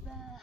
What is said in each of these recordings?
Shiba.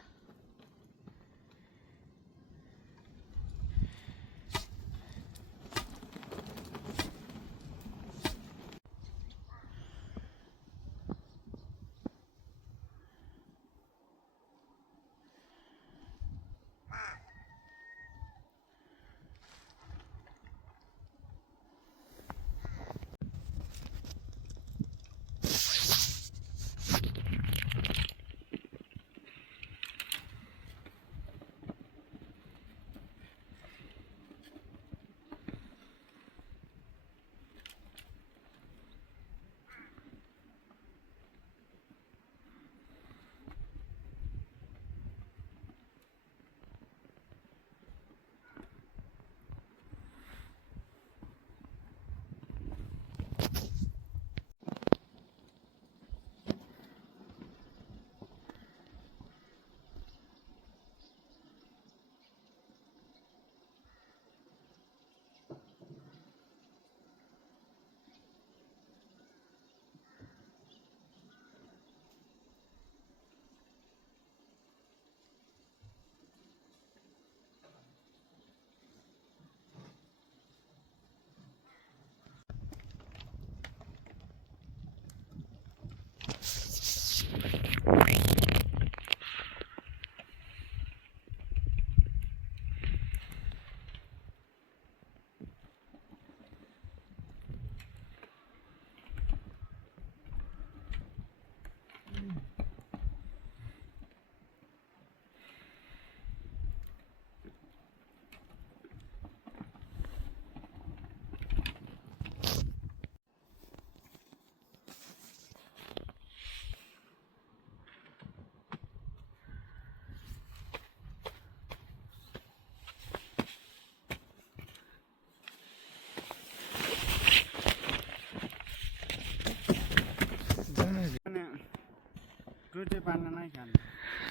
रोटी पार्न नै खानु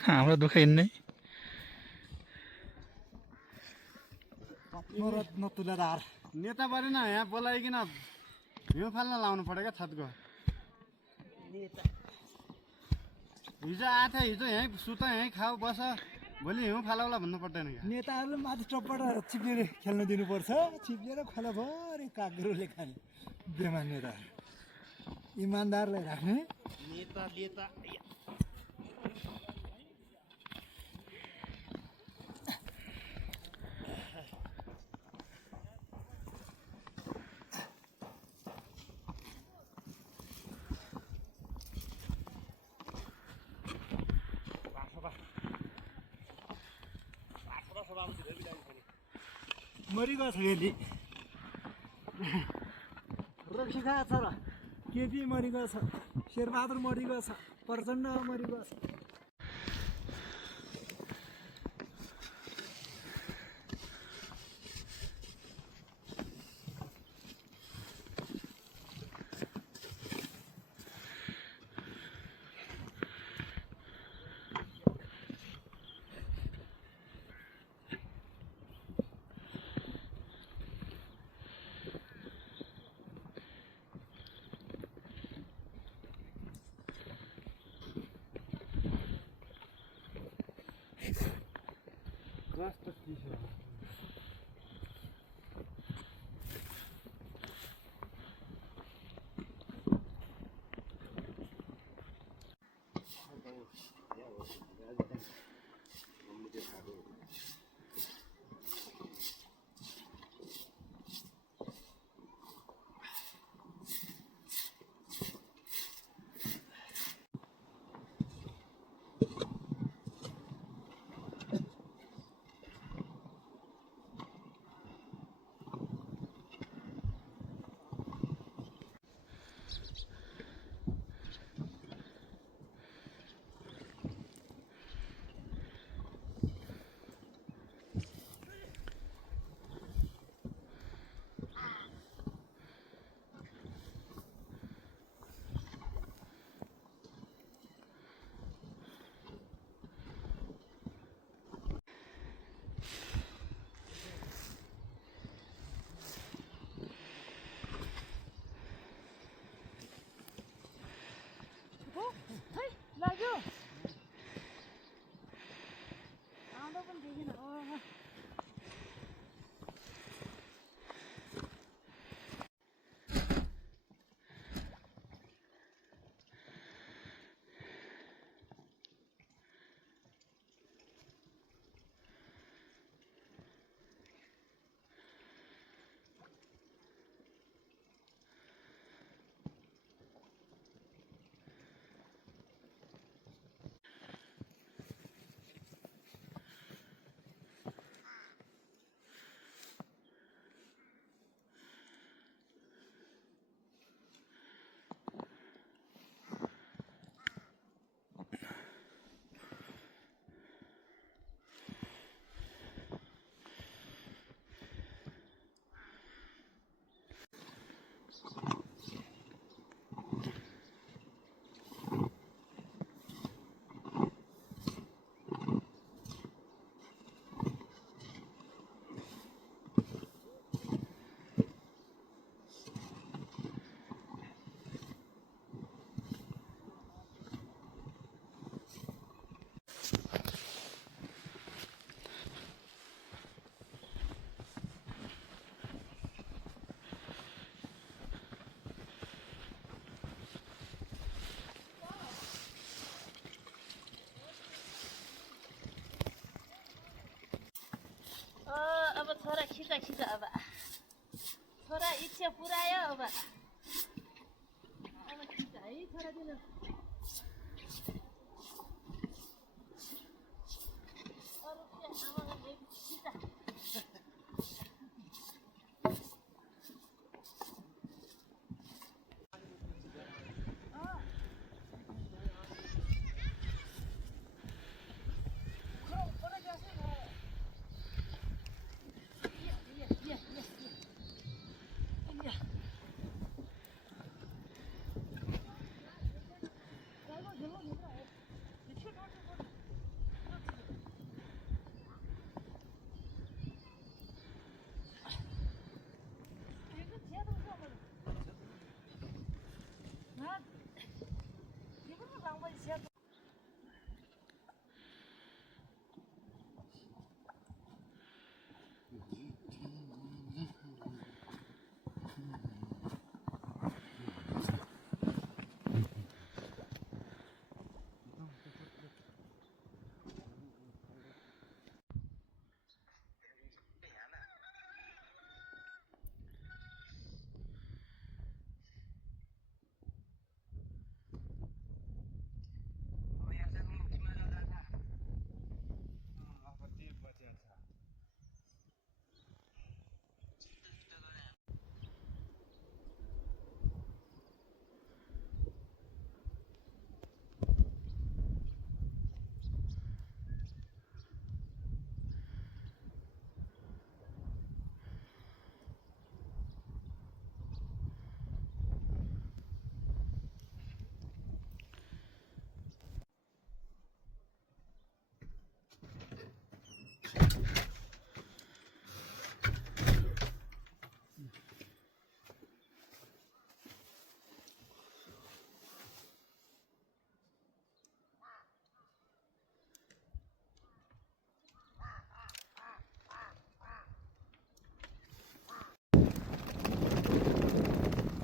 हाम्रो दुःख यिनै तुलेदार नेता परेन यहाँ बोलाइकन हिउँ फाल्न लाउनु पऱ्यो क्या छतको हिजो आथे हिजो यहीँ सुत यहीँ खाऊ बस भोलि हिउँ फालौला भन्नु पर्दैन क्या नेताहरूले माथि टप्पट चिप्लेर खेल्न दिनुपर्छ चिप्लेर खोलाभरि काग्रोले खाने बेमान नेताहरू इमान्दारलाई राख्ने नेता मरिगयो छ केपी रक्सी खा छ र केपी मरिगयो छ शेरबहादुर मरिगयो छ प्रचण्ड मरिगयो छ कस्तो चिसो अब छोरा खिचा खिचा अब छोरा इच्छा पुऱ्यायो अब खिचा है छोरा दिनु अरू के आमाले खिचा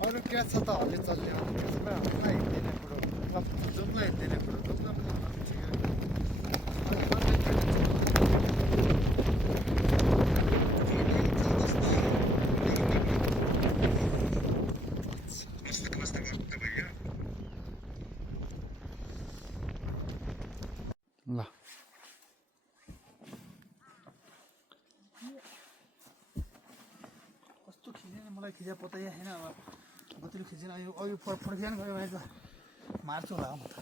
अरू के छ त हल्ली चल्ने हो त्यसमा हामीलाई हिँड्ने कुरो जम्लाई हिँड्ने कुरो जम्ला पनि ल कस्तो खिचेन मलाई खिचा पत्ता छैन अब कतिले खिचेन यो अघि फर्किहाल्नु गयो भने त मार्छु होला म त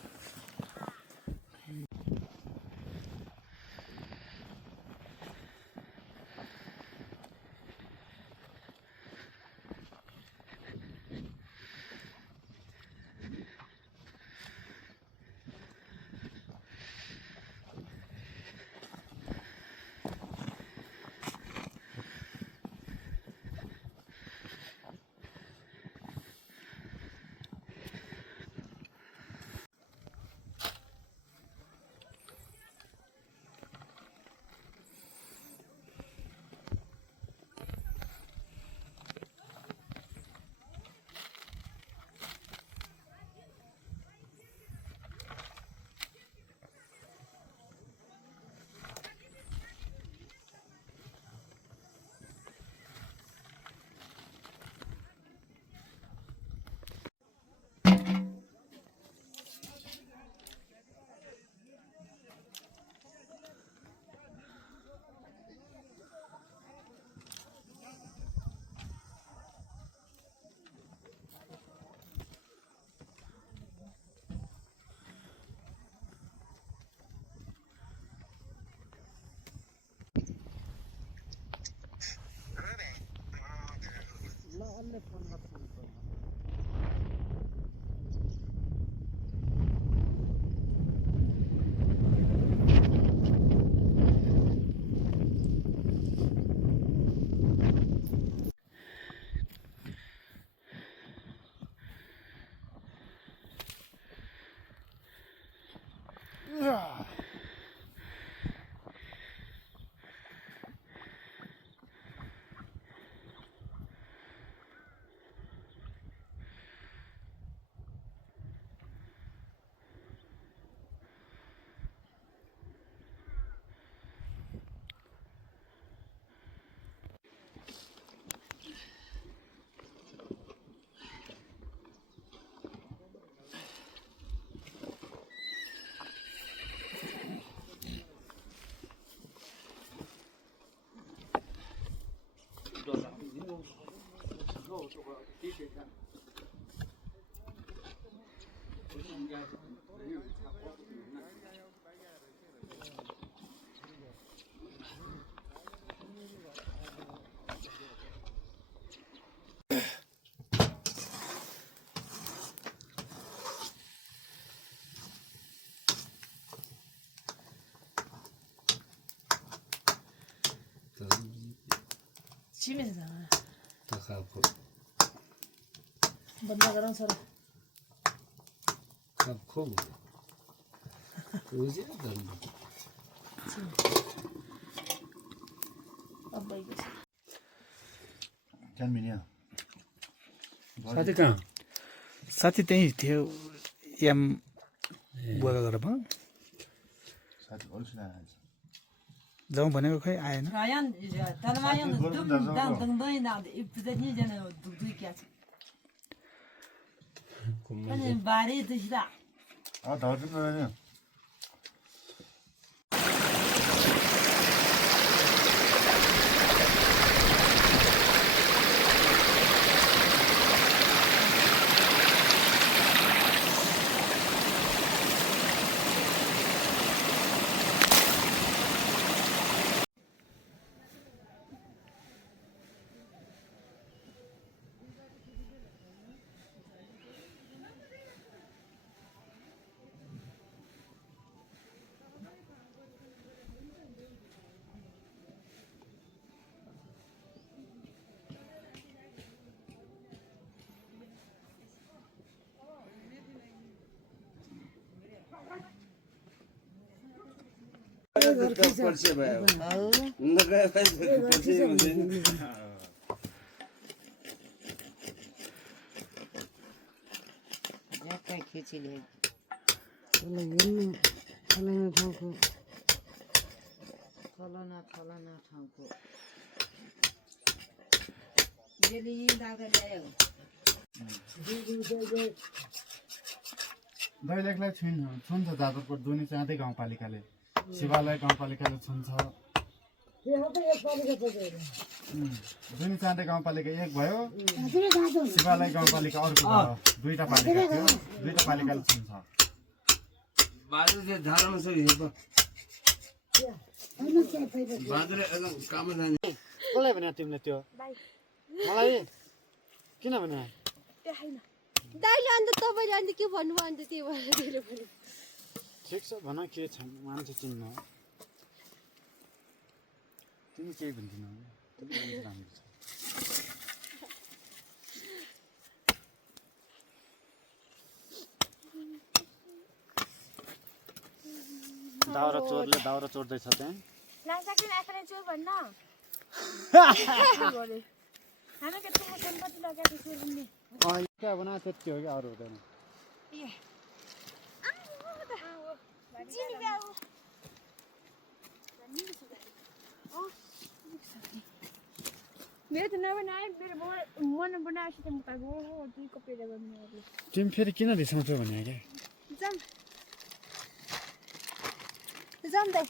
집에서 다 갖고 만나가랑 서로 갖고 그지 않나 아빠 이거 जन्मिने साथी कहाँ साथी त्यही थियो एम बुवा गरेर भयो साथी अल्छी आएछ जाउँ भनेको खै आएन Ryan, Talmayan, dan iptidani jana dugdu kya. Ani bari dishda. 아 나좀 나네 पर्छ भयो नगए पछि हुँदैन Jaka khichile. Falana ठाउँको. Jeli daga ल्यायो. दैलेखलाई छुन्छ जाजरकोट दुनी चाँदै गाउँपालिकाले शिवालय गाउँपालिकाले छुन्छ दुनी चाँदै गाउँपालिका एक भयो शिवालय गाउँपालिका अर्को भयो दुईटा पालिका थियो दुईटा पालिकाले छुन्छ बाजु चाहिँ धारामा छ हेर्नु बाजु एकदम काम जाने कसलाई भने तिमीले त्यो मलाई किन भने दाइले अन्त तपाईँले अन्त के भन्नुभयो अन्त त्यही भएर त्यसले भन्यो ठिक छ भन के छ मान्छे चिन्न तिमी केही भन्दिनौ तिमी राम्रो छ दाउरा चोर्दैछ त्यहाँ लासाकिन आफैले चोर भन्न हामी के तुम सम्पत्ति लगाएको चोर भन्ने क्या बना त्यति हो कि अरू हुँदैन चिनी ब्याउ मेरो त नबनाए मेरो मन बनाएपछि त म त गो दुई कपेर गर्ने अरूले तिमी फेरि किन रिसाउँछौ भने क्या जाम दाइ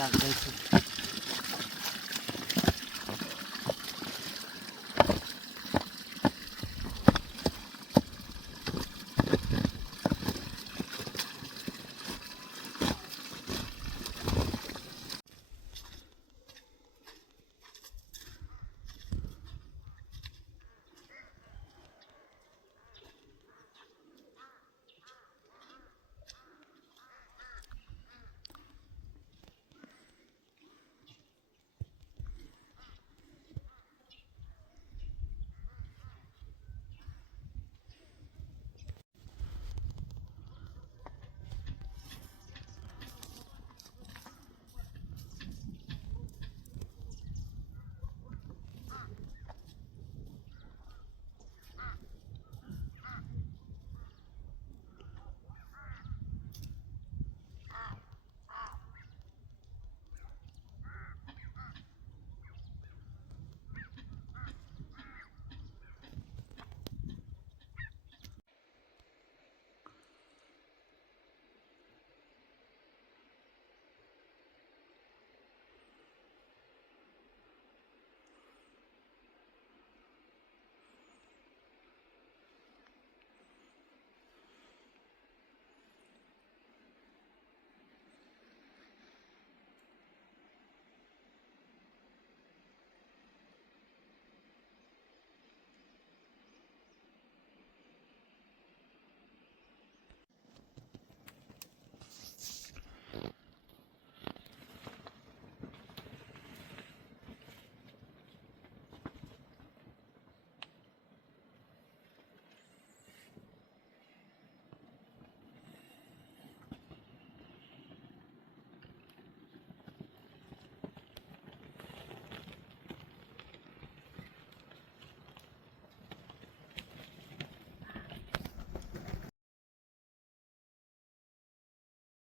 राख्दैछु